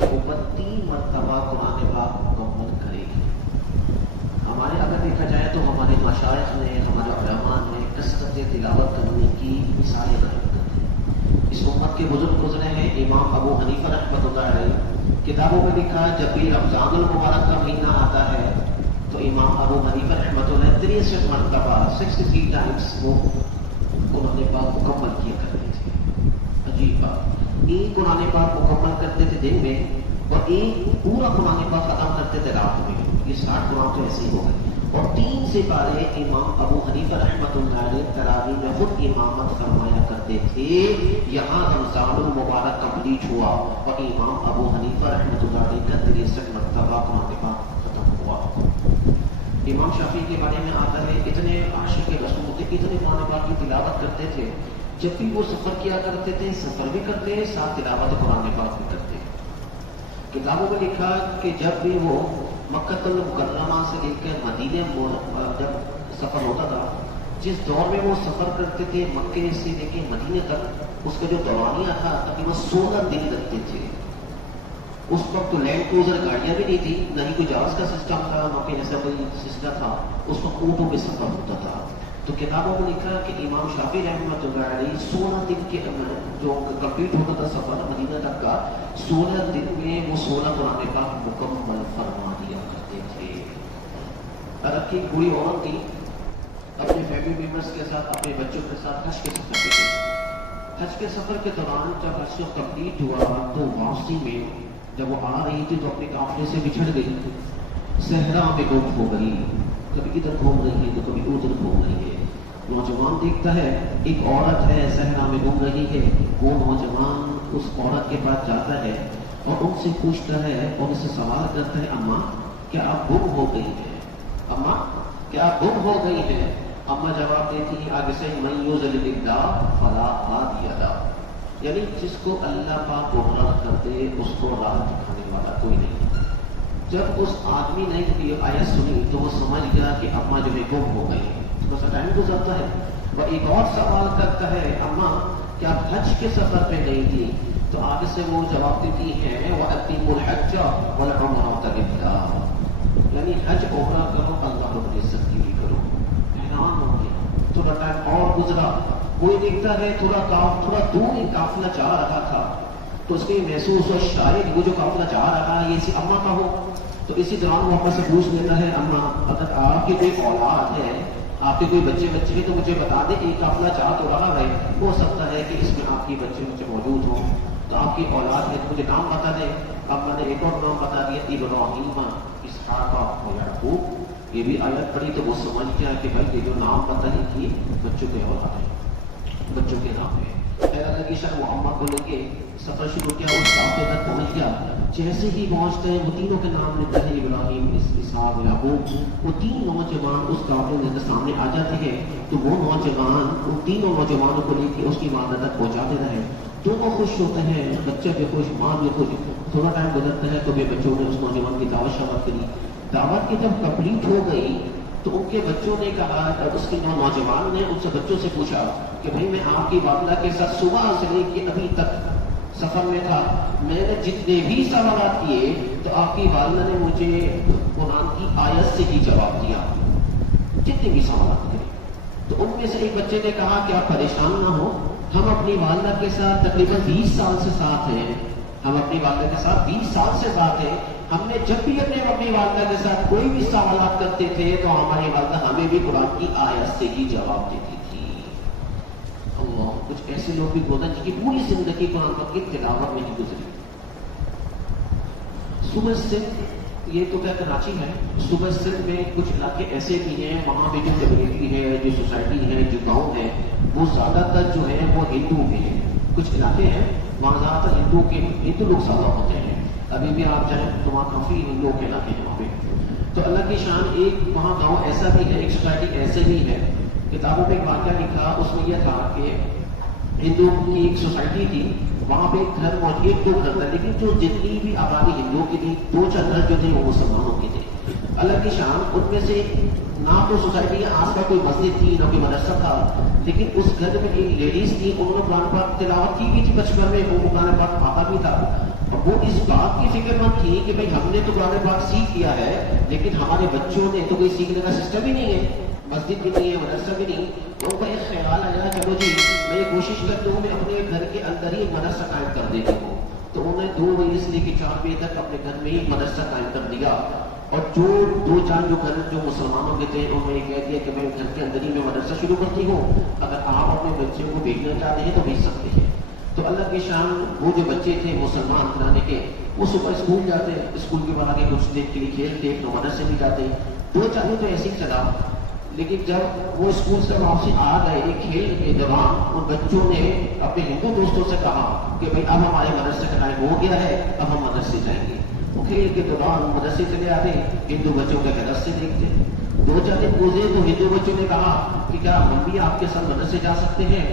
کی امت 3 مرتبہ قرآن پاک مکمل کرے گی. ہمارے اگر دیکھا جائے تو ہمارے مشائخ نے، ہمارے علماء نے کثرت تلاوت کرنے کی مثالیں بیان کر دی. اس امت کے بزرگ گزرے ہیں امام ابو حنیفہ رحمۃ اللہ علیہ، کتابوں میں لکھا ہے جب بھی رمضان المبارک کا مہینہ آتا ہے تو امام ابو حنیفہ رحمۃ اللہ 63 مرتبہ 63 ٹائمز وہ قرآن پاک مکمل کیا کرتے تھے. عجیب بات، ایک قرآن پاک مکمل کرتے تھے دن میں اور ایک پورا قرآن پاک ختم کرتے تھے رات میں. یہ 60 قرآن تو ایسے ہی ہو گئے. اور 3 سپارے امام ابو حنیفہ رحمۃ اللہ علیہ تراویح میں خود امامت فرمایا کرتے تھے. یہاں رمضان المبارک کمپلیٹ ہوا اور امام ابو حنیفہ رحمۃ اللہ علیہ کا 63 مرتبہ قرآن پاک ختم ہوا. امام شافعی کے بارے میں آتا ہے اتنے عاشق رسول تھے، اتنے قرآن پاک کی تلاوت کرتے تھے. جب بھی وہ سفر کیا کرتے تھے، سفر بھی کرتے ساتھ تلاوت قرآن پاک بھی کرتے. کتابوں میں لکھا کہ جب بھی وہ مکہ المکرمہ سے لے کر مدینے جب سفر ہوتا تھا، جس دور میں وہ سفر کرتے تھے مکے سے لے کے مدینے تک، اس کا جو دورانیہ تھا تقریباً 16 دن لگتے تھے. اس وقت تو لینڈ کروزر گاڑیاں بھی نہیں تھی، نہ ہی کوئی جہاز کا سسٹم تھا، نہ کوئی ایسا کوئی سلسلہ تھا. اس وقت اونٹوں پہ سفر ہوتا تھا. تو کتابوں میں لکھا کہ امام شافعی رحمۃ اللہ علیہ 16 دن کے جو کمپلیٹ ہوتا تھا سفر مدینہ تک کا، 16 دن میں وہ 16 قرآن پاک مکمل فرما دیا کرتے تھے. عرب کی بوڑھی عورت تھی، اپنے فیملی ممبرس کے ساتھ، اپنے بچوں کے ساتھ حج کے سفر پہ گئی. حج کے سفر کے دوران جب حج کمپلیٹ ہوا تو واپسی میں جب وہ آ رہی تھی تو اپنے قافلے سے بچھڑ گئی، صحرا میں گم ہو گئی. کبھی ادھر گھوم رہی ہے تو کبھی ادھر گھوم رہی ہے. نوجوان دیکھتا ہے ایک عورت ہے صحرا میں گم رہی ہے. وہ نوجوان اس عورت کے پاس جاتا ہے اور ان سے پوچھتا ہے اور ان سے سوال کرتا ہے، اماں کیا آپ گم ہو گئی ہیں؟ اماں کیا آپ گم ہو گئی ہیں؟ اماں جواب دیتی ہے آگے سے، من یضلل اللہ فلا ہادی لہ، یعنی جس کو اللہ پاک گمراہ کر دے اس کو راہ دکھانے والا کوئی نہیں. جب اس آدمی نے یہ آیت سنی تو وہ سمجھ گیا کہ اماں جو ہے گم ہو گئی. تھوڑا سا ٹائم گزرتا ہے، وہ ایک اور سوال کرتا ہے، اماں کیا آپ حج کے سفر پہ گئی تھی؟ تو آگے سے وہ جواب دیتی ہے، وَأَتِمُّ الْحَجَّ وَالْعُمْرَةَ لِلَّهِ، یعنی حج عمرہ کرو اللہ رب العزت کے لیے کرو. حیران ہو گیا. تھوڑا ٹائم اور گزرا، کوئی دیکھتا ہے تھوڑا دور ایک قافلہ جا رہا تھا تو اس کے محسوس ہو شاید وہ جو قافلہ جا رہا ہے یہ اسی اماں کا ہو. تو اسی دوران وہ اماں سے پوچھ لیتا ہے، اماں اگر آپ کی کوئی اولاد ہے، آپ کے کوئی بچے ہیں تو مجھے بتا دیں. ایک قافلہ جا تو رہا ہے، ہو سکتا ہے کہ اس میں آپ کے بچے موجود ہوں، تو آپ کی اولاد ہے تو مجھے نام بتا دیں. اماں نے ایک اور نام بتا دیا، ابراہیم، اسحاق اور یعقوب. یہ بھی آیت پڑھی تو وہ سمجھ گیا کہ بھائی یہ جو نام بتانے کی بچوں کے اولاد ہے، بچوں کے نام ہے. اللہ کی شان وہ اماں کو لے کے سفر شروع کیا، اس قافلے تک پہنچ گیا. جیسے ہی پہنچتے ہیں وہ تینوں کے نام لیتے ہیں، ابراہیم، اسحاق، یعقوب. وہ 3 نوجوان اس قافلے کے سامنے آ جاتے ہیں تو وہ نوجوان ان تینوں نوجوانوں کو لے کے اس کی والدہ تک پہنچاتے رہے. دونوں خوش ہوتے ہیں، بچے بھی خوش، ماں بھی خوش. تھوڑا ٹائم گزرتا ہے تو بھی بچوں نے اس نوجوان کی دعوت شامل کری. دعوت کی جب کمپلیٹ ہو گئی تو ان کے بچوں نے کہا، اس کے نوجوان نے ان سے بچوں سے پوچھا کہ بھائی میں آپ کی والدہ کے ساتھ صبح سے لے کے ابھی تک سفر میں تھا، میں نے جتنے بھی سوالات کیے تو آپ کی والدہ نے مجھے قرآن کی آیت سے ہی جواب دیا، جتنے بھی سوالات کرے. تو ان میں سے ایک بچے نے کہا کہ آپ پریشان نہ ہو، ہم اپنی والدہ کے ساتھ تقریباً 20 سال سے ساتھ ہیں. ہم اپنی والدہ کے ساتھ 20 سال سے ساتھ ہیں. ہم نے جب بھی اپنی والدہ کے ساتھ کوئی بھی سوالات کرتے تھے تو ہماری والدہ ہمیں بھی قرآن کی آیت سے ہی جواب دیتی تھی. اللہ، کچھ ایسے لوگ بھی ہوتے ہیں جن کی پوری زندگی قرآن پاک کی تلاوت میں ہی گزری. صوبہ سندھ، یہ تو کیا کراچی ہے، صوبہ سندھ میں کچھ علاقے ایسے بھی ہیں، وہاں بھی جو کمیونٹی ہے، جو سوسائٹی ہے، جو گاؤں ہے، وہ زیادہ تر جو ہے وہ ہندو میں ہے. کچھ علاقے ہیں وہاں زیادہ تر ہندو لوگ زیادہ ہوتے ہیں. ابھی بھی آپ جائیں تو وہاں کافی ہندوؤں کے علاقے ہیں وہاں پہ. تو اللہ کی شان، ایک وہاں گاؤں ایسا بھی ہے، ایک سوسائٹی ایسے بھی ہے. کتابوں میں ایک واقعہ لکھا، اس میں یہ تھا کہ ہندو کی ایک سوسائٹی تھی، وہاں پہ ایک گھر موجود، 1-2 گھر تھا، لیکن جو جتنی بھی آبادی ہندوؤں کی تھی 2-4 گھر جو تھے وہ مسلمانوں کے تھے. اللہ کی شان، ان میں سے نہ تو سوسائٹی کے آس پاس کوئی مسجد تھی نہ کوئی مدرسہ تھا، لیکن اس گھر میں ایک لیڈیز تھی، انہوں نے قرآن پاک تلاوت کی بھی تھی بچپن میں، وہ قرآن پاک آتا بھی تھا. وہ اس بات کی فکر مند تھی کہ بھائی ہم نے تو قرآن پاک سیکھ کیا ہے، لیکن ہمارے بچوں نے تو کوئی سیکھنے کا سسٹم ہی نہیں ہے، مسجد بھی نہیں ہے، مدرسہ بھی نہیں. تو ان کا ایک خیال آیا چلو جی میں یہ کوشش کرتا ہوں میں اپنے گھر کے اندر ہی مدرسہ قائم کر دیتی ہوں. تو انہوں نے 2 بجے سے لے کے 4 بجے تک اپنے گھر میں ہی مدرسہ قائم کر دیا. اور جو 2-4 جو گھر جو مسلمانوں کے تھے انہوں نے یہ کہہ دیا کہ میں گھر کے اندر ہی میں مدرسہ شروع کرتی ہوں، اگر آپ اپنے بچے کو بھیجنا چاہتے ہیں تو بھیج سکتے ہیں. تو اللہ کی شان، وہ جو بچے تھے مسلمان گھرانے کے، وہ صبح اسکول جاتے، اسکول کے بعد آگے کچھ دیر کے لیے کھیلتے، تو مدرسے بھی جاتے. 2-4 دن تو ایسے ہی چلا. لیکن جب وہ اسکول سے واپسی آ گئے کھیل کے دوران، ان بچوں نے اپنے ہندو دوستوں سے کہا کہ بھائی اب ہمارے مدرسے کا ٹائم ہو گیا ہے، اب ہم مدرسے جائیں گے. وہ کھیل کے دوران مدرسے چلے آتے، ہندو بچوں کے حیرت سے دیکھتے. 2-4 دن گزرے تو ہندو بچوں نے کہا کہ کیا ہم بھی آپ کے ساتھ مدرسے جا سکتے ہیں؟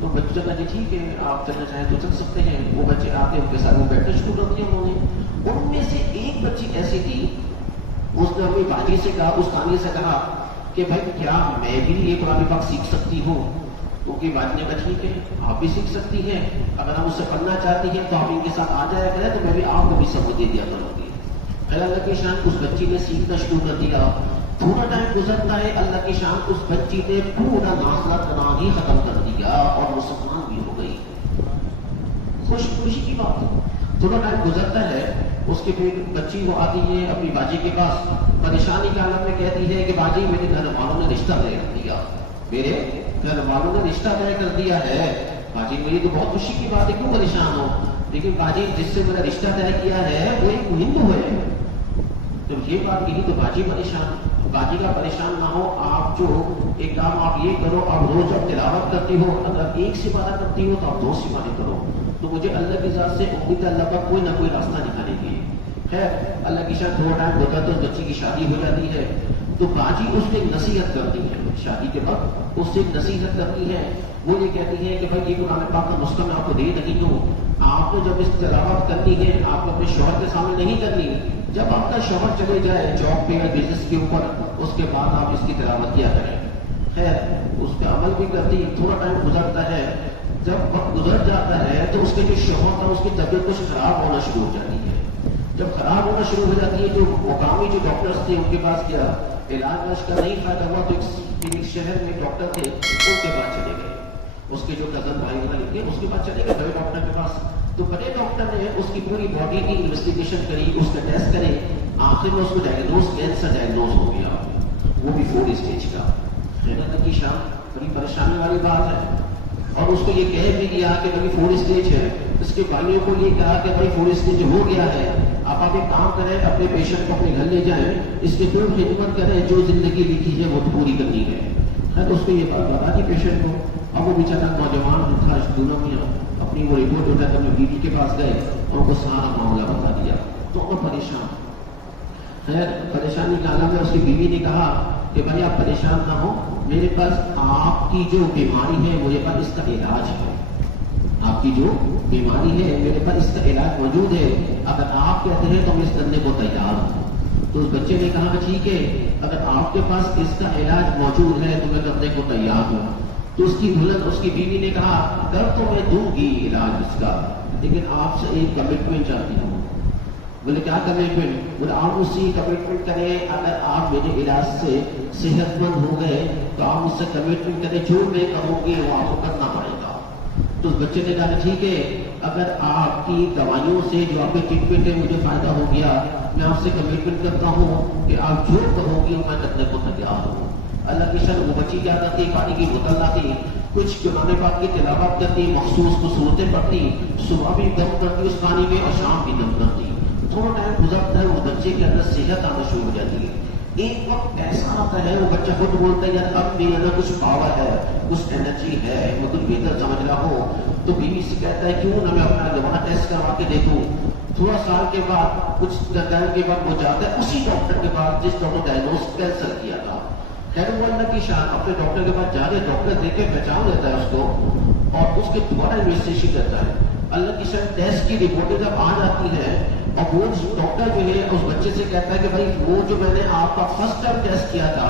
تو بچوں نے کہا جی ٹھیک ہے آپ چلنا چاہیں تو چل سکتے ہیں. وہ بچے آتے ان کے ساتھ میں بیٹھنا شروع کر دیا انہوں نے. ان میں سے ایک بچی ایسی تھی، اس نے اپنی باجی سے کہا، اس تانیہ سے کہا کہ بھائی کیا میں بھی یہ قرآن پاک سیکھ سکتی ہوں؟ کیونکہ باجی نے کہا ٹھیک ہے آپ بھی سیکھ سکتی ہیں، اگر ہم اس سے پڑھنا چاہتی ہیں تو آپ ان کے ساتھ آ جایا کریں تو میں بھی آپ کو بھی سبق دے دیا کروں گی. اللہ کی شان، اس بچی نے سیکھنا شروع کر دیا. تھوڑا ٹائم گزرتا ہے، اللہ کی شان اس بچی نے پورا ناسا کرنا ہی ختم کر دیا اور مسلمان بھی ہو گئی. خوشی کی بات ہے. تھوڑا ٹائم گزرتا ہے، اس کے پھر بچی وہ آتی ہے اپنی باجی کے پاس، پریشانی کے حالت میں کہتی ہے کہ باجی میرے گھر والوں نے رشتہ طے کر دیا، میرے گھر والوں نے رشتہ طے کر دیا ہے. باجی میری تو بہت خوشی کی بات ہے، کیوں پریشان ہو؟ لیکن باجی جس سے میرا رشتہ طے کیا ہے وہ ایک ہندو ہے. جب یہ بات کہی تو باجی پریشان. باجی کا پریشان نہ ہو، آپ جو ایک کام آپ یہ کرو، آپ روز جب تلاوت کرتی ہو اگر 1 سپارہ کرتی ہو تو آپ 2 سپارے کرو، تو مجھے اللہ کی ذات سے امید اللہ کا کوئی نہ کوئی راستہ نکالے گی. خیر اللہ کی شاید تھوڑا ٹائم ہوتا تو اس بچی کی شادی ہو جاتی ہے. تو باجی اس سے ایک نصیحت کرتی ہے، شادی کے وقت اس سے ایک نصیحت کرتی ہے. وہ یہ کہتی ہے کہ بھائی یہ قرآن پاک کا نسخہ میں آپ کو دے رہی ہوں، آپ کو جب اس تلاوت کرنی ہے آپ کو اپنے شوہر کے سامنے نہیں کرنی. جب آپ کا شوہر چلے جائے جاب پہ یا بزنس کے اوپر، اس کے بعد آپ اس کی تلاوت کیا کریں. خیر اس پہ عمل بھی کرتی. تھوڑا ٹائم گزرتا ہے، جب وقت گزر جاتا ہے تو اس کے جو شوہر تھا اس کی طبیعت کچھ خراب ہونا شروع ہو جاتی ہے. جب خراب ہونا شروع ہو جاتی ہے تو مقامی جو ڈاکٹرز تھے ان کے پاس گیا، علاج اس کا نہیں فائدہ ہوا تو ایک شہر میں ڈاکٹر تھے ان کے پاس چلے گئے. اس کے جو کزن بھائی والے تھے اس کے پاس چلے گئے بڑے ڈاکٹر کے پاس. تو بڑے ڈاکٹر نے اس کی پوری باڈی کی انویسٹیگیشن کری، اس کا ٹیسٹ کرے، آخر میں اس کو کینسر ڈائگنوز ہو گیا، وہ بھی 4 اسٹیج کا. اللہ کی شان، بڑی پریشانی والی بات ہے. اور اس کو یہ کہہ بھی دیا کہ بھائی 4 اسٹیج ہے. اس کے بھائیوں کو یہ کہا کہ بھائی 4 اسٹیج ہو گیا ہے، آپ ایک کام کریں اپنے پیشنٹ کو اپنے گھر لے جائیں، اس کی پوری خدمت کریں، جو زندگی لکھی ہے وہ پوری کرنی ہے. تو اس کو یہ بات بتا دی پیشنٹ کو. اب وہ بیچارہ نوجوان تھا، دونوں میں اپنی وہ رپورٹ اٹھا کر اپنے بیوی کے پاس گئے اور ان کو سارا معاملہ بتا دیا. تو وہ پریشان. خیر پریشانی کا عالم ہے. اس کی بیوی نے کہا کہ بھائی آپ پریشان نہ ہو، میرے پاس آپ کی جو بیماری ہے میرے پاس اس کا علاج ہے. آپ کی جو بیماری ہے میرے پاس اس کا علاج موجود ہے، اگر آپ کہتے ہیں تو میں اس کرنے کو تیار ہوں. تو اس بچے نے کہا کہ ٹھیک ہے اگر آپ کے پاس اس کا علاج موجود ہے تو میں کرنے کو تیار ہوں. تو اس کی دلہن، اس کی بیوی نے کہا کر تو میں دوں گی علاج اس کا، لیکن آپ سے ایک کمٹمنٹ چاہتی ہوں. بولے کیا کمٹمنٹ؟ بولے آپ اس سے کمٹمنٹ کریں اگر آپ میرے علاج سے صحت مند ہو گئے تو آپ مجھ سے کمٹمنٹ کریں جو میں کروں گی وہ آپ کو کرنا پڑے گا. تو اس بچے نے کہا ٹھیک ہے اگر آپ کی دوائیوں سے جو آپ کے ٹریٹمنٹ ہے مجھے فائدہ ہو گیا، میں آپ سے کمٹمنٹ کرتا ہوں کہ آپ جو کہو گی میں کرنے کو تیار ہوں. اللہ کی شان وہ بچی کیا کرتی، پانی کی بوتل لاتی، کچھ قرآن پاک کی تلاوت کرتی، مخصوص کو صورتیں پڑھتی، صبح بھی دم کرتی اس پانی میں اور شام بھی دم کرتی. تھوڑا ٹائم گزرتا ہے، وہ بچے کے اندر صحت آنا شروع ہو جاتی ہے. ایک وقت ایسا آتا ہے وہ بچہ خود بولتا ہے یار اب میرے اندر کچھ پاور ہے، کچھ انرجی ہے، میں کچھ بہتر سمجھ رہا ہوں. تو بیوی سے کہتا ہے کیوں نہ میں اپنا دوبارہ ٹیسٹ کروا کے دیکھوں. تھوڑا سال کے بعد کچھ ٹائم کے بعد وہ جاتا ہے اسی ڈاکٹر کے پاس جس ڈاکٹر ڈائگنوز کینسر کیا تھا. خیر وہ اللہ کی شان اپنے ڈاکٹر کے پاس جا رہے، ڈاکٹر دیکھ کے پہچان لیتا ہے اس کو اور اس کے دوبارہ انویسٹیگیشن کرتا ہے. اللہ کی شان ٹیسٹ کی رپورٹیں جب آ جاتی ہے اور وہ ڈاکٹر جو ہے اس بچے سے کہتا ہے کہ بھائی وہ جو میں نے آپ کا فرسٹ ٹائم ٹیسٹ کیا تھا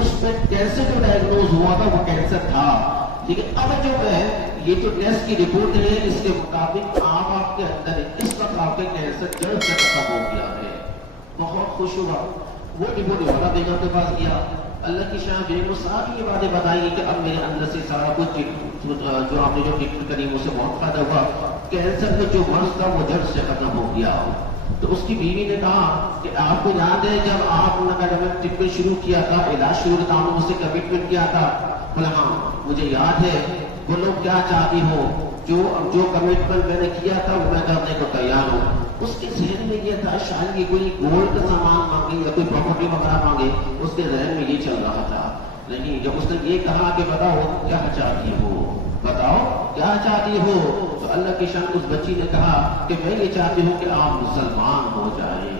اس میں کینسر جو ڈائگنوز ہوا تھا وہ کینسر تھا، لیکن اب جو ہے یہ تو ٹیسٹ کی رپورٹ ہے، اس کے مطابق آپ کے اندر اس وقت آپ کے کینسر جڑ سے ختم ہو گیا ہے۔ بہت خوش ہوا، وہ رپورٹ والا بیگم کے پاس گیا، اللہ کی شان بیگم ساری یہ باتیں بتائی کہ اب میرے اندر سے سارا کچھ جو آپ نے جو ٹریٹمنٹ کری اسے بہت فائدہ ہوا، کینسر میں جو مرض تھا وہ جڑ سے ختم ہو گیا۔ تو اس کی بیوی نے کہا کہ آپ کو یاد ہے جب آپ نے ٹریٹمنٹ شروع کیا تھا، علاج شروع تھا، مجھ سے کمٹمنٹ کیا تھا؟ بولا ہاں مجھے یاد ہے۔ بولو کیا چاہتی ہو؟ جو کمٹمنٹ میں نے کیا تھا وہ میں کرنے کو تیار ہوں۔ اس کے ذہن میں یہ تھا شاید یہ کوئی گولڈ کا سامان مانگے یا کوئی پراپرٹی وغیرہ مانگے، اس کے ذہن میں یہ چل رہا تھا۔ نہیں، جب اس نے یہ کہا کہ بتاؤ کیا چاہتی ہو، بتاؤ کیا چاہتی ہو، تو اللہ کی شان اس بچی نے کہا کہ میں یہ چاہتی ہوں کہ آپ مسلمان ہو جائیں۔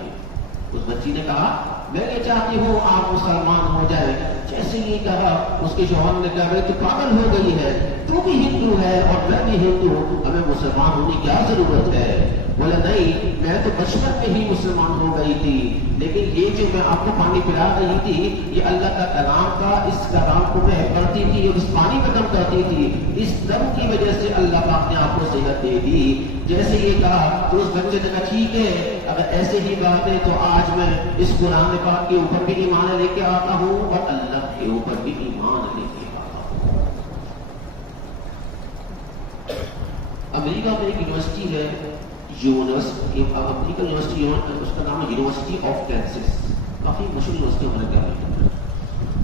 اس بچی نے کہا میں یہ چاہتی ہوں آپ مسلمان ہو جائے۔ جیسے یہ کہا اس کے شوہر نے کہا تو پاگل ہو گئی ہے، تو بھی ہندو ہے اور میں بھی ہندو ہوں، ہمیں مسلمان ہونے کی کیا ضرورت ہے؟ بولے نہیں، میں تو بچپن میں ہی مسلمان ہو گئی تھی، لیکن یہ جو میں آپ کو پانی پلا رہی تھی یہ اللہ کا کلام کا، اس کلام کو میں پڑھتی تھی اور اس پانی میں دم کرتی تھی، اس دم کی وجہ سے اللہ پاک نے آپ کو صحت دے دی۔ جیسے یہ کہا تو اس بچے نے کہا ٹھیک ہے، اگر ایسے ہی بات ہے تو آج میں اس قرآن پاک کے اوپر بھی ایمان لے کے آتا ہوں اور اللہ کے اوپر بھی ایمان لے کے آتا ہوں۔ امریکہ میں ایک یونیورسٹی ہے، امریکن یونیورسٹی، اس کا نام ہے یونیورسٹی آف کینسس، کافی مشہور یونیورسٹی ہمارے کیا۔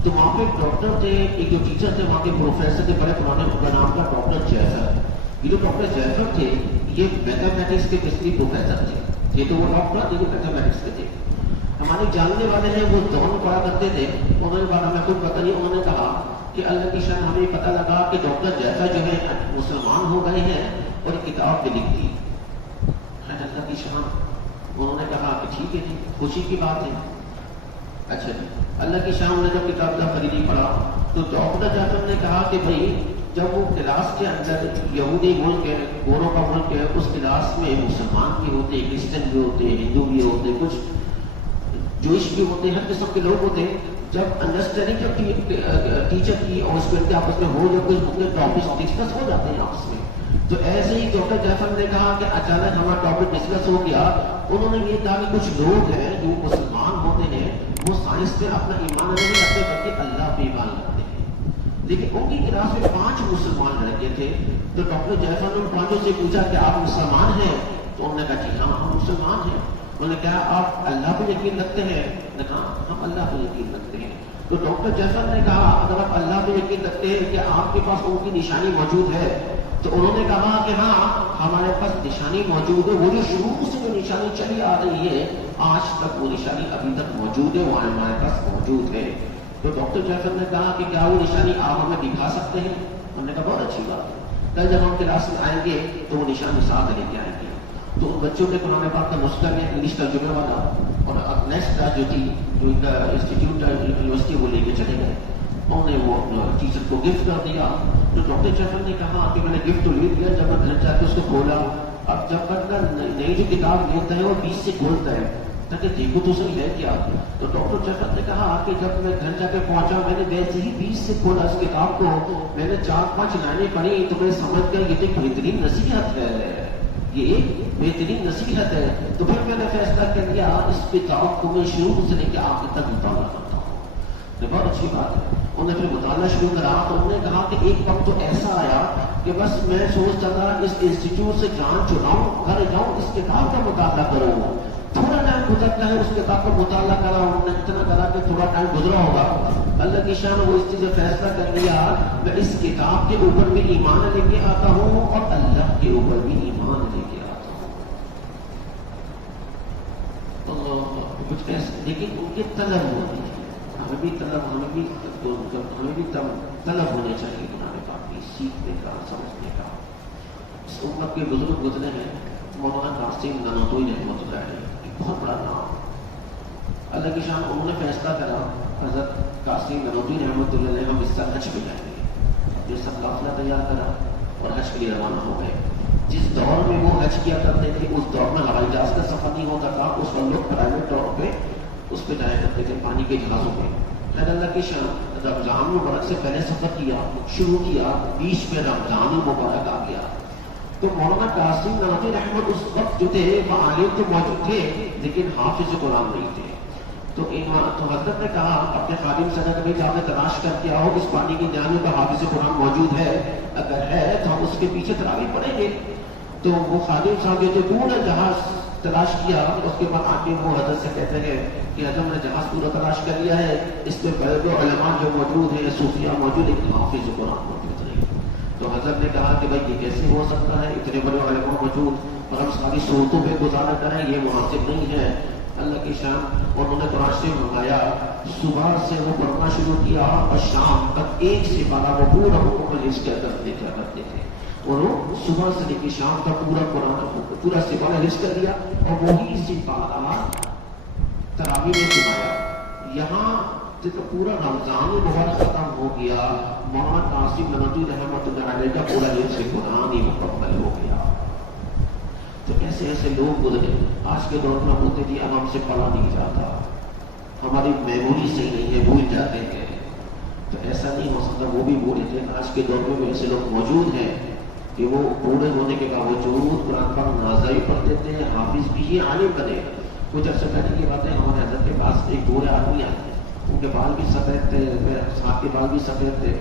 تو وہاں پہ ڈاکٹر تھے، ایک جو ٹیچر تھے وہاں کے پروفیسر تھے بڑے پرانے، ان کا نام تھا ڈاکٹر جیفر۔ یہ جو ڈاکٹر جیفر تھے یہ میتھمیٹکس کے کسی پروفیسر تھے، یہ تو وہ ڈاکٹر تھے جو میتھمیٹکس کے تھے۔ ہمارے جاننے والے ہیں وہ دونوں پڑھا کرتے تھے، انہوں نے بات ہمیں خود بتائی، انہوں نے کہا کہ اللہ کی شان ہمیں پتہ لگا کہ ڈاکٹر جیفر جو ہے مسلمان ہو گئے ہیں اور کتاب پہ لکھ دی۔ اللہ کی شان انہوں نے کہا کہ ٹھیک ہے جی، خوشی کی بات ہے۔ اچھا جی، اللہ کی شان نے جب کتاب کا خریدی پڑھا تو ڈاکٹر جیفر نے کہا کہ بھائی جب وہ کلاس کے اندر یہودی ملک ہے، گوروں کا ملک ہے، اس کلاس میں مسلمان بھی ہوتے ہیں، کرسچن بھی ہوتے ہیں، ہندو بھی ہوتے ہیں، کچھ جوئش بھی ہوتے ہیں، ہر قسم کے لوگ ہوتے ہیں۔ جب انڈرسٹینڈنگ جب ٹیچر کی اور اسٹوڈنٹ کے آپس میں ہو یا کچھ مختلف ٹاپکس ڈسکس ہو جاتے ہیں آپس میں، تو ایسے ہی ڈاکٹر جیفر نے کہا کہ اچانک ہمارا ٹاپک ڈسکس ہو گیا۔ انہوں نے یہ کہا کہ کچھ لوگ ہیں جو مسلمان ہوتے ہیں وہ سائنس پہ اپنا ایمان نہیں رکھتے بلکہ اللہ پہ ایمان رکھتے ہیں، لیکن ان کی کلاس میں 5 مسلمان لڑکے تھے۔ تو ڈاکٹر جیفر نے ان 5 سے پوچھا کہ آپ مسلمان ہیں؟ تو انہوں نے کہا جی ہاں ہم مسلمان ہیں۔ انہوں نے کہا آپ اللہ پہ یقین رکھتے ہیں؟ نے کہا ہم اللہ پہ یقین رکھتے ہیں۔ تو ڈاکٹر جیفر نے کہا اگر آپ اللہ پہ یقین رکھتے ہیں کہ آپ کے پاس ان کی نشانی موجود ہے؟ تو انہوں نے کہا کہ ہاں ہمارے پاس نشانی موجود ہے، وہ جو شروع سے جو نشانی چلی آ رہی ہے آج تک وہ نشانی ابھی تک موجود ہے، وہ ہمارے پاس موجود ہے۔ تو ڈاکٹر جیفر نے کہا کہ کیا وہ نشانی آپ ہمیں دکھا سکتے ہیں؟ ہم نے کہا بہت اچھی بات ہے، کل جب ہم کلاس میں آئیں گے تو وہ نشانی ساتھ لے کے آئیں گے۔ تو ان بچوں کے قرآن پاک کا نسخہ میں انگلش ترجمے والا اور اب نیکسٹ کلاس جو تھی جو ان کا انسٹیٹیوٹ یونیورسٹی وہ لے کے چلے گئے، انہوں نے وہ ٹیچر کو گفٹ کر دیا۔ تو ڈاکٹر جیفر نے کہا کہ میں نے گفٹ تو لے دیا، جب میں گھر جا کے اس کو کھولا، اب جب تک نئی جو کتاب لیتا ہے وہ 20 سے کھولتا ہے تاکہ دیکھو تو صحیح ہے کیا۔ تو ڈاکٹر جیفر نے کہا کہ جب میں گھر جا کے پہنچا میں نے ویسے ہی 20 سے کھولا اس کتاب کو، میں نے 4-5 لائنیں پڑھی تو میں سمجھ گیا یہ تو ایک بہترین نصیحت ہے، یہ ایک بہترین نصیحت ہے۔ تو پھر میں نے فیصلہ کر لیا اس کتاب کو میں شروع سے لے کے آخر تک مطالعہ کرتا ہوں۔ تو بہت اچھی بات ہے۔ انہوں نے پھر مطالعہ شروع کرا تو انہوں نے کہا کہ ایک وقت تو ایسا آیا کہ بس میں سوچتا تھا اس انسٹیٹیوٹ سے جان چھڑاؤں، گھر جاؤں، اس کتاب کا مطالعہ کروں۔ تھوڑا ٹائم گزرتا ہے، اس کتاب کا مطالعہ کرا، انہوں نے اتنا کرا کہ تھوڑا ٹائم گزرا ہوگا، اللہ کی شان وہ اس چیز سے فیصلہ کر لیا میں اس کتاب کے اوپر بھی ایمان لے کے آتا ہوں اور اللہ کے اوپر بھی ایمان لے کے آتا ہوں۔ کچھ ایسے لیکن ان کے طلب ہوتی ہے، ہمیں بھی طلب ہونے چاہیے قرآن پاک کی سیکھنے کا، سمجھنے کا۔ اس امت کے بزرگ گزرے ہیں، مولانا قاسم نانوتوئی رحمۃ اللہ علیہ، ایک بہت بڑا نام، اللہ کی شان۔ انہوں نے فیصلہ کرا حضرت قاسم نانوتوئی رحمۃ اللہ علیہ ہم اس سال حج پہ جائیں گے، جو سب قافلہ تیار کرا اور حج کے لیے روانہ ہو گئے۔ جس دور میں وہ حج کیا کرتے تھے اس دور میں ہوائی جہاز کا سفر نہیں ہوتا تھا، اس وقت لوگ پرائیویٹ طور پہ اس پہ جایا کرتے تھے، پانی کے جہازوں پہ۔ خیر اللہ کی شان رمضان مبارک سے پہلے سفر کیا، شروع کیا، بیچ میں رمضان مبارک آ گیا. تو مولانا قاسم نانوتوی رحمت اس وقت جو تھے وہ عالم تو موجود تھے لیکن حافظ قرآن نہیں تھے. تو حضرت نے کہا اپنے خادم سے کبھی جا کے تلاش کر کے آؤ اس پانی کی جانب کا حافظ قرآن موجود ہے، اگر ہے تو ہم اس کے پیچھے تراویح پڑھیں گے. تو وہ خادم صاحب جو پورا جہاز تلاش کیا، اس کے بعد آ کے وہ حضرت سے کہتے ہیں کہ حضرت نے جہاز پورا تلاش کر لیا ہے، اس میں بڑے علماء جو موجود ہیں، صوفیاء موجود ہیں، حافظ قرآن موجود نہیں. تو حضرت نے کہا کہ بھائی یہ کیسے ہو سکتا ہے، اتنے بڑے علماء موجود اور ہم ساری صورتوں پہ گزارا کریں، یہ مناسب نہیں ہے. اللہ کی شان. انہوں نے قرآن سے منگایا، صبح سے وہ پڑھنا شروع کیا اور شام تک ایک سے پارا وہ پورا مکمل اس کے اندر دیکھا کرتے تھے. اور وہ صبح سے لے کے شام تک پورا قرآن پورا سپارہ رس کر دیا اور وہی سپارہ تراویح میں سنایا. یہاں جب پورا رمضان مبارک ختم ہو گیا، مولانا قاسم نانوتوی رحمۃ اللہ علیہ کا پورا رس قرآن ہی مکمل ہو گیا. تو ایسے ایسے لوگ گزرے. آج کے دور میں بولتے جی اب ہم سے پڑھا نہیں جاتا، ہماری میموری صحیح نہیں ہے، بھول جاتے ہیں. تو ایسا نہیں ہو سکتا، وہ بھی بولے تھے. آج کے دور میں ایسے لوگ موجود ہیں کہ وہ بوڑھے ہونے کے باوجود قرآن پاک نازائی پڑھ دیتے ہیں، حافظ بھی ہی عالم بنے. کچھ عرصہ پہلے کی بات ہے، ہمارے حضرت کے پاس ایک بوڑھے آدمی آئے، ان کے بال بھی سفید تھے، صاحب کے بال بھی سفید تھے.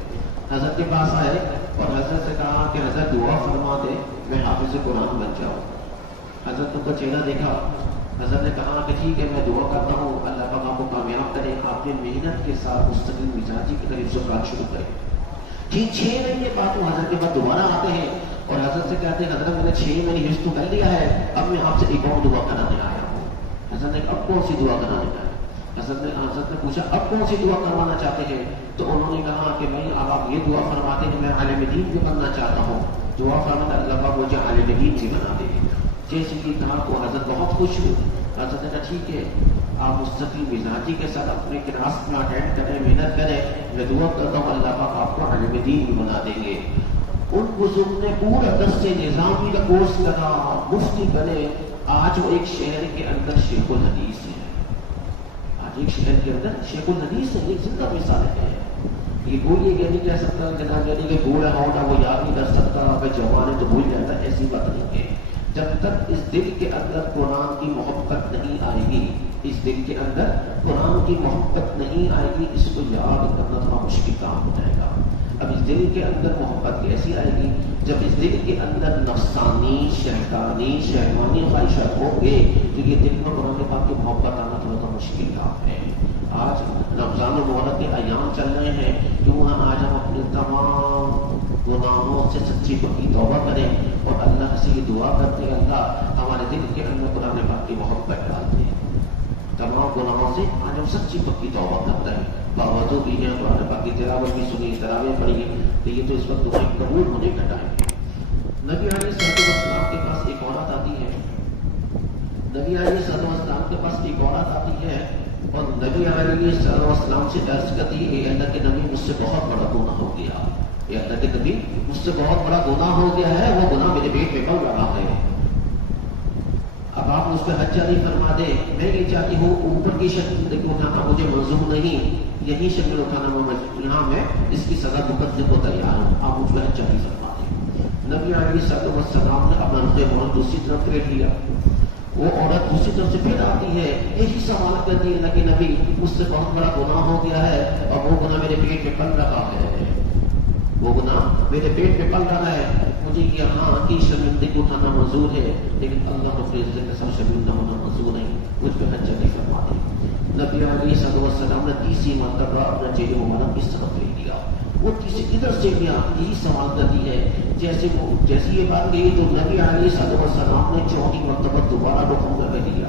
حضرت کے پاس آئے اور حضرت سے کہا کہ حضرت دعا فرما دے میں حافظ قرآن بن جاؤں. حضرت کا چہرہ دیکھا، حضرت نے کہا کہ ٹھیک ہے میں دعا کرتا ہوں، اللہ پاک آپ کو کامیاب کرے. آپ نے محنت کے ساتھ مستقل مزاجی کی طرف سے کام شروع کرے. ٹھیک 6 مہینے بعد وہ حضرت کے بعد دوبارہ آتے ہیں اور حضرت سے کہتے ہیں حضرت میں نے 6 مہینے حفظ تو کر لیا ہے، اب میں آپ سے ایک اور دعا کرانے آیا ہوں. حضرت نے اب کون سی دعا کرانے کا ہے؟ حضرت نے پوچھا اب کون سی دعا کروانا چاہتے ہیں؟ تو انہوں نے کہا کہ میں اب آپ یہ دعا فرماتے ہیں کہ میں عالم دین بھی بننا چاہتا ہوں. دعا فرماتا اللہ پاک مجھے عالم دین بھی بنا دے. جیسے کہ کہا کو حضرت بہت خوش ہوئی. حضرت نے کہا ٹھیک ہے آپ مستقل مزاجی کے ساتھ اپنے کلاس میں اٹینڈ کریں، محنت کریں، میں دعا کرتا ہوں اللہ پاک آپ کو عالم دین بھی بنا دیں گے. ان بزرگ نے پورا 10 سے نظامی کا کورس کرا، مفتی بنے. آج وہ ایک شہر کے اندر شیخ الحدیث ہے. آج ایک شہر کے اندر شیخ الحدیث ہے. ایک زندہ مثال ہے. یہ کوئی یہ نہیں کہہ سکتا کہ بوڑھا ہونا وہ یاد نہیں کر سکتا، اگر جوان ہے تو بھول جاتا ہے، ایسی بات نہیں ہے. جب تک اس دل کے اندر قرآن کی محبت نہیں آئے گی، اس دل کے اندر قرآن کی محبت نہیں آئے گی، اس کو یاد کرنا تھوڑا مشکل کام ہو جائے گا. اب اس دل کے اندر محبت کیسی آئے گی؟ جب اس دل کے اندر نفسانی شیطانی شہوانی خواہشات ہوں گے تو یہ دل میں قرآن پاک کی محبت آنا تھوڑا مشکل کام ہے. آج رمضان المبارک کے ایام چل رہے ہیں، کیوں آج ہم اپنے تمام گناہوں سے سچی پکی توبہ کریں اور اللہ سے یہ دعا کرتے ہیں اللہ ہمارے دل کے اندر قرآن پاک کی محبت ڈال دیں. تمام گناہوں سے آج ہم سچی پکی توبہ کرتے ہیں، باوجود بھی ہیں قرآن پاک کی تلاوت بھی سنی، تراویح پڑھی، تو یہ تو اس وقت دعائیں قبول ہونے کا ٹائم ہے. نبی علیہ السلام کے پاس ایک عورت آتی ہے. نبی علیہ السلام کے پاس ایک عورت آتی ہے اور نبی علیہ السلام سے عرض کرتی ہے اللہ کے نبی مجھ سے بہت بڑا گناہ ہو گیا. اللہ کے نبی مجھ سے بہت بڑا گناہ ہو گیا ہے، وہ گناہ میرے پیٹ میں پل رہا ہے. اب آپ مجھ پہ حج جاری فرما دے. میں یہ چاہتی ہوں اوپر کی شکل اٹھانا مجھے منظور نہیں، یہی شکل اٹھانا یہاں میں اس کی سزا بھگتنے کو تیار ہوں، آپ مجھ پہ حج جاری فرما دیں. نبی علیہ السلام نے اپنا رخ موڑ دوسری طرف پھیر لیا. وہ عورت دوسری طرف سے پھر آتی ہے، یہی سوال کرتی ہے کہ نبی مجھ سے بہت بڑا گناہ ہو گیا ہے اور وہ گناہ میرے پیٹ میں پل رہا ہے، وہ گناہ میرے پیٹ میں پل رہا ہے. مجھے یہاں کی شرمندگی اٹھانا منظور ہے لیکن اللہ رب العزت کے ساتھ شرمندہ ہونا منظور نہیں، مجھ پہ حج جاری فرما دے. نبی علیہ السلام نے تیسری مرتبہ اپنا چہرے مبارک اس طرف لے لیا. وہ تیسری ادھر سے بھی یہی سوال کرتی ہے. جیسی یہ بات گئی تو نبی علیہ السلام نے 4 مرتبہ دوبارہ رخ کر دیا.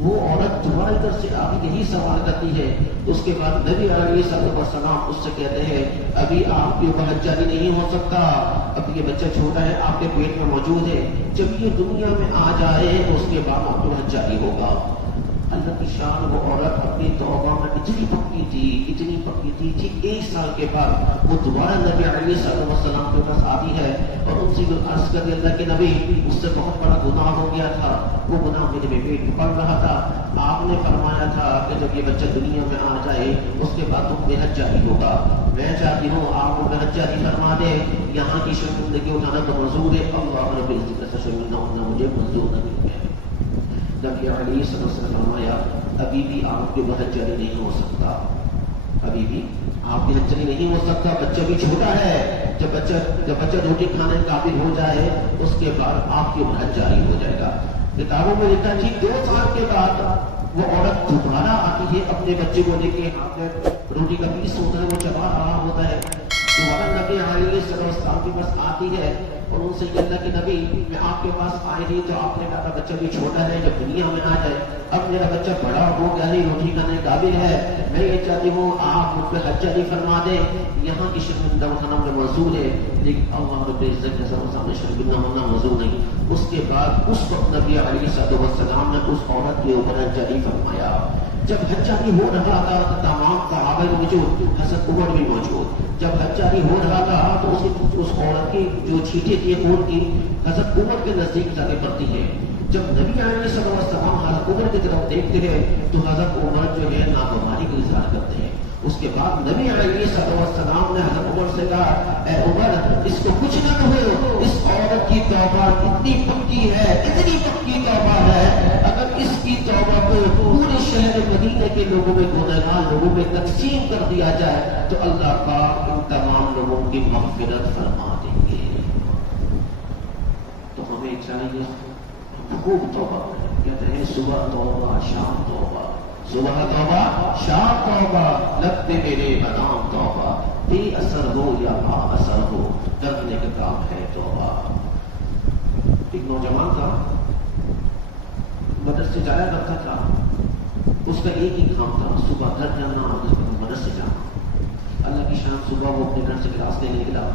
وہ عورت دوبارہ ادھر سے آگے یہی سوال کرتی ہے. اس کے بعد نبی علیہ السلام اس سے کہتے ہیں ابھی آپ کے اوپر حج جاری نہیں ہو سکتا، اب یہ بچہ چھوٹا ہے آپ کے پیٹ میں موجود ہے، جب یہ دنیا میں آ جائے تو اس کے بعد آپ کو حج جاری ہوگا. اللہ کی شان. وہ عورت اپنی توبہ میں اتنی پکی تھی کہ 1 سال کے بعد وہ دوبارہ نبی علیہ السلام کے پاس آتی ہے اور ان سے عرض کرتی اللہ کے نبی مجھ سے بہت بڑا گناہ ہو گیا تھا، وہ گناہ میرے پیٹ میں پڑ رہا تھا. آپ نے فرمایا تھا کہ جو جب یہ بچہ دنیا میں آ جائے اس کے بعد تم بے حد جاری ہوگا. میں چاہتی ہوں آپ کو بے حد جاری فرما دے. یہاں کی شرمندگی اٹھانا تو منظور ہے, اللہ رب العزت سے شرمندہ ہونا مجھے منظور نہیں ہے. نبی علیہ الصلوۃ والسلام نے فرمایا ابھی بھی آپ کے بہت جاری نہیں ہو سکتا, ابھی بھی آپ کی ہچری نہیں ہو سکتا, بچہ بھی چھوٹا ہے. جب بچہ روٹی کھانے قابل ہو جائے اس کے بعد آپ کی بہت جاری ہو جائے گا. کتابوں میں لکھا جی 2 سال کے بعد وہ عورت دوبارہ آتی ہے اپنے بچے کو لے کے, ہاتھ میں روٹی کا پیس ہوتا ہے وہ چبا رہا ہوتا ہے, دوبارہ نبی علیہ السلام کے پاس آتی ہے اور ان سے اللہ کے نبی میں آپ کے پاس آئی تھی تو آپ نے کہا بچہ بھی چھوٹا ہے, جب دنیا میں آ جائے اب میرا بچہ بڑا ہو گیا ہے, روٹی کھانے قابل ہے, میں یہ چاہتی ہوں آپ مجھ پہ حج جاری فرما دیں. یہاں کی شرمندہ ہونا میں موضوع ہے, لیکن اللہ رب العزت کے سامنے شرمندہ ہونا موضوع نہیں. اس کے بعد اس وقت نبی علیہ السلام نے اس عورت کے اوپر حج جاری فرمایا. جب حج جاری ہو رہا تھا تو تمام صحابہ موجود, حضرت عمر بھی موجود. جب حج جاری ہو رہا تھا تو اس عورت کی جو چھینٹیں تھی خون کی حضرت عمر کے نزدیک جا کے پڑتی ہے. جب نبی علیہ السلام حضرت عمر کی طرف دیکھتے ہیں تو حضرت عمر جو ہے ناگواری کا اظہار کرتے ہیں. اس کے بعد نبی علیہ السلام نے حضرت عمر سے کہا اے عمر اس کو کچھ نہ کہو, اس عورت کی توبہ اتنی پکی ہے, اتنی پکی توبہ ہے, اگر اس کی توبہ کو پورے شہر مدینے کے لوگوں میں گنہگار لوگوں میں تقسیم کر دیا جائے تو اللہ پاک ان تمام لوگوں کی مغفرت فرما دیں گے. تو ہمیں چاہیے خوب توبہ کریں. کہتے ہیں صبح توبہ شام توبہ, صبح توبہ شام توبہ, لگتے میرے بنام توبہ, بے اثر ہو یا با اثر ہو کرنے کا کام ہے توبہ. ایک نوجوان تھا, مدرسے جایا کرتا تھا, اس کا ایک ہی کام تھا صبح گھر جانا اور مدرسے جانا. اللہ کی شان صبح وہ اپنے گھر سے کلاس لینے نکلا.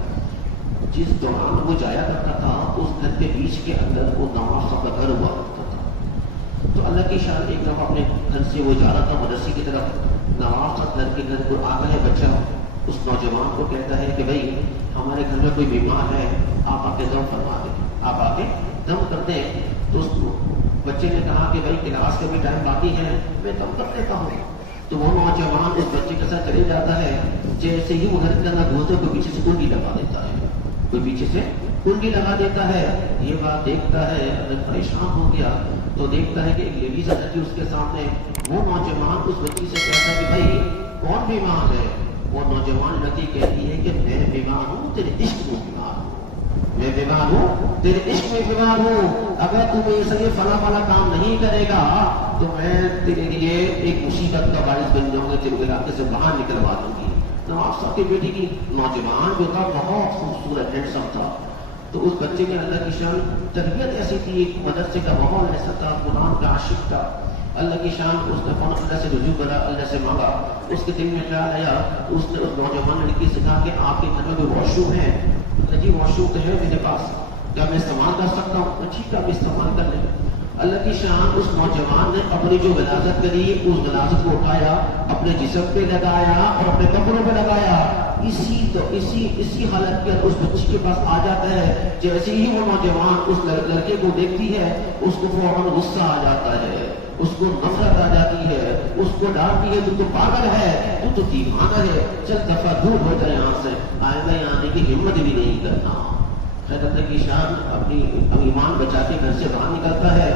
جس دوران وہ جایا کرتا تھا اس گھر کے بیچ کے اندر وہ نواز صاحب کا گھر ہوا کرتا تھا. تو اللہ کی شان ایک دفعہ اپنے گھر سے وہ جا رہا تھا مدرسے کی طرف. نواز صاحب گھر کے گھر کو آتا ہے بچہ, اس نوجوان کو کہتا ہے کہ بھائی ہمارے گھر میں کوئی بیمار ہے, آپ آ کے دم فرما دیں, آپ آ کے دم کر دیں. تو اس بچے نے کہا کہ بھائی کلاس کا بھی ٹائم باقی ہے, میں دم کر دیتا ہوں. تو وہ نوجوان اس بچے کے ساتھ چلے جاتا ہے. جیسے ہی وہ گھر کے اندر گھستے کوئی پیچھے سے کنڈی لگا دیتا ہے, کوئی پیچھے سے کنڈی لگا دیتا ہے. یہ بات دیکھتا ہے, پریشان ہو گیا تو دیکھتا ہے کہ ایک لیڈیز آتی ہے اس کے سامنے. وہ نوجوان اس بچی سے کہتا ہے کہ بھائی کون بیمار ہے؟ وہ نوجوان لڑکی کہتی ہے کہ میں بیمار ہوں, تیرے عشق میں بیمار ہوں, میں بیمار ہوں, تیرے عشق میں بیمار ہوں. اگر تم یہ فلاں فلاں کام نہیں کرے گا تو میں تیرے لیے ایک مصیبت کا باعث بن جاؤں گا, تیرے علاقے سے باہر نکلوا دوں گی. نواز صاحب کی بیٹی کی نوجوان جو تھا بہت خوبصورت ہینڈسم تھا. تو اس بچے کے اللہ کی شان تربیت ایسی تھی, مدرسے کا ماحول ایسا تھا, قرآن کا عاشق تھا. اللہ کی شان اس نے فون اللہ سے رجوع کرا, اللہ سے مانگا. اس کے دل میں خیال آیا, اس نے اس نوجوان لڑکی سے کہا کہ آپ کے گھر میں کوئی واش روم ہے؟ جی واش روم تو ہے میرے پاس, کیا میں استعمال کر سکتا ہوں؟ ٹھیک ہے, آپ استعمال کر لیں. اللہ کی شان اس نوجوان نے اپنی جو غلاظت کری اس غلاظت کو اٹھایا, اپنے جسم پہ لگایا اور اپنے کپڑوں پہ لگایا. اسی حالت کے اس بچی کے پاس آ جاتا ہے. جیسے ہی وہ نوجوان اس لڑکے کو دیکھتی ہے اس کو فوراً غصہ آ جاتا ہے, اس کو نفرت آ جاتی ہے, اس کو ڈانٹتی ہے, تو پاگل ہے, تو دیوانہ ہے, چل دفعہ دور ہو جائے یہاں سے, آئندہ یہاں آنے کی ہمت بھی نہیں کرنا. خیر اللہ کی شان اپنی ایمان بچا کے گھر سے باہر نکلتا ہے.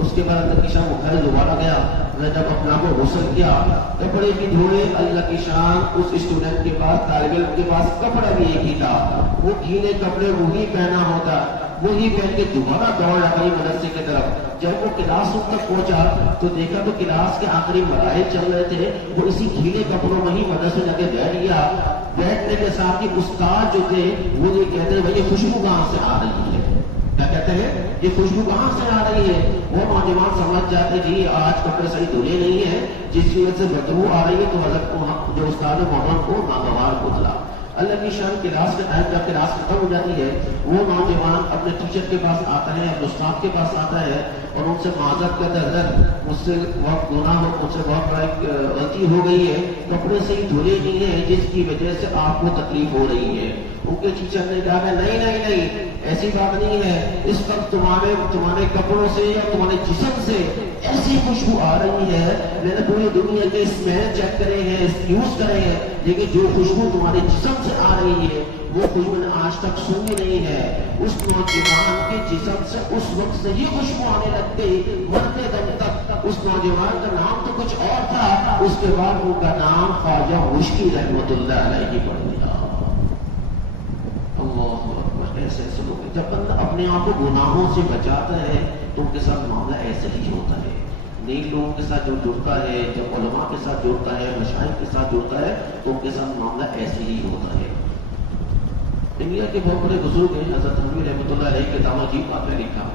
اس کے بعد اللہ کی شان وہ گھر دوبارہ گیا. میں جب اپنا کو غسل کیا, کپڑے بھی دھوئے. اللہ کی شان اس اسٹوڈنٹ کے پاس, طالب علم کے پاس کپڑا بھی ایک ہی تھا. وہ گیلے کپڑے وہی پہنا ہوتا, وہی پہن کے دوبارہ دوڑ لگائی مدرسے کی طرف. جب وہ کلاس روم تک پہنچا تو دیکھا تو کلاس کے آخری مراحل چل رہے تھے. وہ اسی گیلے کپڑوں میں ہی مدرسے جا کے بیٹھ گیا. بیٹھنے کے ساتھ ہی استاد جو تھے وہ یہ کہتے ہیں بھائی یہ خوشبو کہاں سے آ رہی ہے؟ کیا کہتے ہیں, یہ خوشبو کہاں سے آ رہی ہے؟ وہ نوجوان سمجھ جاتے جی آج کپڑے صحیح دھلے نہیں ہیں, جس کی وجہ سے بدبو آ رہی ہے. تو حضرت کو جو استاد محترم کو ناگوار پتلا. اللہ کی شان کلاس کے ٹائم جب کلاس ختم ہو جاتی ہے وہ نوجوان اپنے ٹیچر کے پاس آتا ہے, اپنے استاد کے پاس آتا ہے اور ان سے معذرت کرتا ہے, حضرت مجھ سے بہت گناہ ہو, مجھ سے بہت بڑا غلطی ہو گئی ہے, کپڑے سے ہی دھلے نہیں ہیں جس کی وجہ سے آپ کو تکلیف ہو رہی ہے. ان کے ٹیچر نے کہا کہ نہیں ایسی بات نہیں ہے, اس وقت تمہارے کپڑوں سے یا تمہارے جسم سے ایسی خوشبو آ رہی ہے، میں نے پوری دنیا کے اسمیل چیک کرے ہیں، یوز کرے ہیں، لیکن جو خوشبو تمہارے جسم سے آ رہی ہے وہ خوشبو نے آج تک سنی نہیں ہے۔ اس نوجوان کے جسم سے اس وقت سے یہ خوشبو آنے لگ گئی، مرتے دم تک۔ اس نوجوان کا نام تو کچھ اور تھا، اس کے بعد ان کا نام خواجہ مشکی رحمت اللہ علیہ پڑ گیا۔ اللہ اکبر، ایسے ایسے لوگ جب بندہ اپنے آپ کو گناہوں سے بچاتا ہے تو ان کے ساتھ معاملہ ایسے ہی ہوتا ہے۔ نیک لوگوں کے ساتھ جو جڑتا ہے، جب علماء کے ساتھ جڑتا ہے، مشائخ کے ساتھ جڑتا ہے تو ان کے ساتھ معاملہ ایسے ہی ہوتا ہے۔ انڈیا کے بہت بڑے بزرگ ہیں، حضرت تھانوی رحمۃ اللہ علیہ کتاب عجیب بات میں لکھا،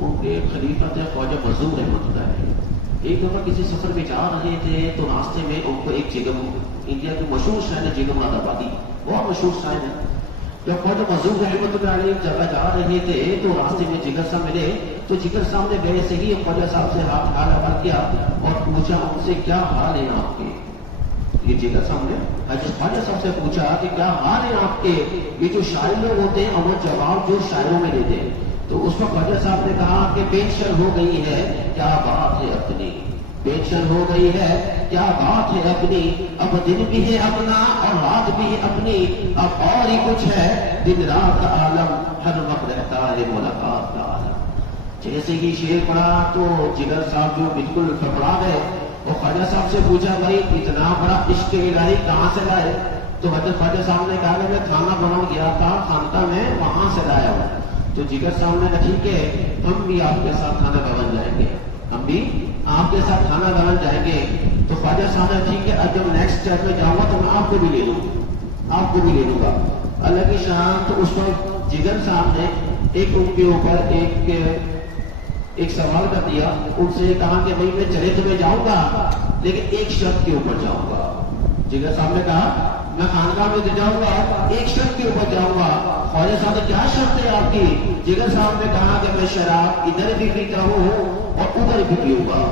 ان کے خلیفہ تھے خواجہ مظہور رحمۃ اللہ علیہ۔ ایک دفعہ کسی سفر میں جا رہے تھے تو راستے میں ان کو ایک جگہ، انڈیا کے مشہور شاعر ہے جگہ آبادی، بہت مشہور شاعر ہے، جب خواجہ مظہور رحمۃ اللہ علیہ جگہ جا رہے تھے تو راستے میں جگر صاحب ملے، تو جگر صاحب نے گئے سے ہی خواجہ صاحب سے ہاتھ لگا کیا اور پوچھا ان سے کیا حال ہے آپ کے؟ یہ جگر صاحب نے خواجہ صاحب سے پوچھا کہ کیا حال ہے آپ کے؟ یہ جو شاعر لوگ ہوتے ہیں وہ جواب جو شاعروں میں دیتے ہیں، تو اس وقت خواجہ صاحب نے کہا کہ پینشن ہو گئی ہے، کیا بات ہے اپنی، پینشن ہو گئی ہے، کیا بات ہے اپنی، اب دن بھی ہے اپنا اور رات بھی ہے اپنی، اب اور ہی کچھ ہے، دن رات کا عالم ہر وقت رہتا ہے ملاقات کا عالم۔ جیسے ہی شعر پڑھا تو جگر صاحب جو بالکل گھبرا گئے، اور خواجہ صاحب سے پوچھا بھائی اتنا بڑا عشق الہی کہاں سے لائے؟ تو حضرت خواجہ صاحب نے کہا کہ میں کھانا بنا گیا تھا خانقاہ میں، وہاں سے لایا ہوں۔ تو جگر صاحب نے کہا ٹھیک ہے ہم بھی آپ کے ساتھ کھانا بن جائیں گے، ہم بھی آپ کے ساتھ کھانا بنا جائیں گے۔ تو خواجہ صاحب نے ٹھیک ہے اب جب نیکسٹ اسٹیپ میں جاؤں گا تو میں آپ کو بھی لے لوں گا، آپ کو بھی لے لوں گا۔ اللہ کی شان، تو اس وقت جگر صاحب نے ایک ان کے اوپر ایک سوال کر دیا، ان سے کہا کہ بھائی میں چلے تو میں جاؤں گا لیکن ایک شرط کے اوپر جاؤں گا۔ جگر صاحب نے کہا میں خانقاہ میں تو جاؤں گا، ایک شرط کے اوپر جاؤں گا۔ خواجہ صاحب نے کیا شرط ہے آپ کی؟ جگر صاحب نے کہا کہ میں شراب ادھر بھی پیتا ہوں اور ادھر بھی پیوں گا،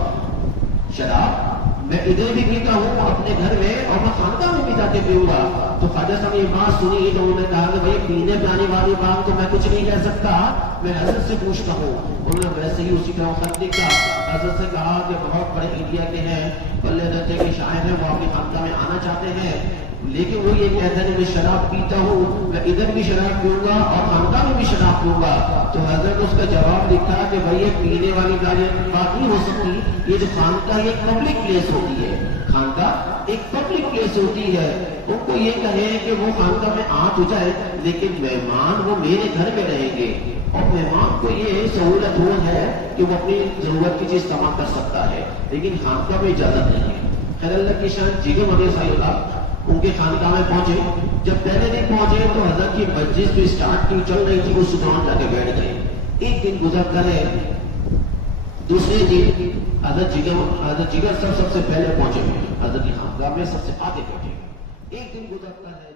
شراب میں ادھر بھی پیتا ہوں اپنے گھر میں اور میں خانقاہ میں بھی جا کے پیوں گا۔ تو خواجہ صاحب نے یہ بات سنی تو انہوں نے کہا کہ بھائی پینے پلانے والی بات تو میں کچھ نہیں کہہ سکتا، میں حضرت سے پوچھتا ہوں۔ انہوں نے ویسے ہی اسی طرح خط لکھا، حضرت سے کہا کہ بہت بڑے انڈیا کے ہیں، بلے درجے کے شاعر ہیں، وہ اپنی خانقاہ میں آنا چاہتے ہیں، لیکن وہ یہ کہتا ہے میں شراب پیتا ہوں، میں ادھر بھی شراب پیوں گا اور خانقاہ میں بھی شراب پیوں گا۔ تو حضرت اس کا جواب لکھا کہ بھائی یہ پینے والی بات نہیں ہو سکتی، یہ جو خانقاہ ایک پبلک پلیس ہوتی ہے، خانقاہ ایک پبلک پلیس ہوتی ہے، ان کو یہ کہے کہ وہ خانقاہ میں آ تو جائے لیکن مہمان وہ میرے گھر میں رہیں گے، اور مہمان کو یہ سہولت ہو ہے کہ وہ اپنی ضرورت کی چیز استعمال کر سکتا ہے، لیکن خانقاہ میں اجازت نہیں ہے۔ خیر اللہ کی شان، جگر مدیر صاحب اللہ ان کے خانقاہ میں پہنچے، جب پہلے دن پہنچے تو حضرت کی مجلس جو اسٹارٹ کی چل رہی تھی وہ سدان جا کے بیٹھ گئے۔ ایک دن گزر کر ہے، دوسرے دن حضرت جگر سب سے پہلے پہنچے، حضرت کی خانقاہ میں سب سے آگے بیٹھے۔ ایک دن گزرتا ہے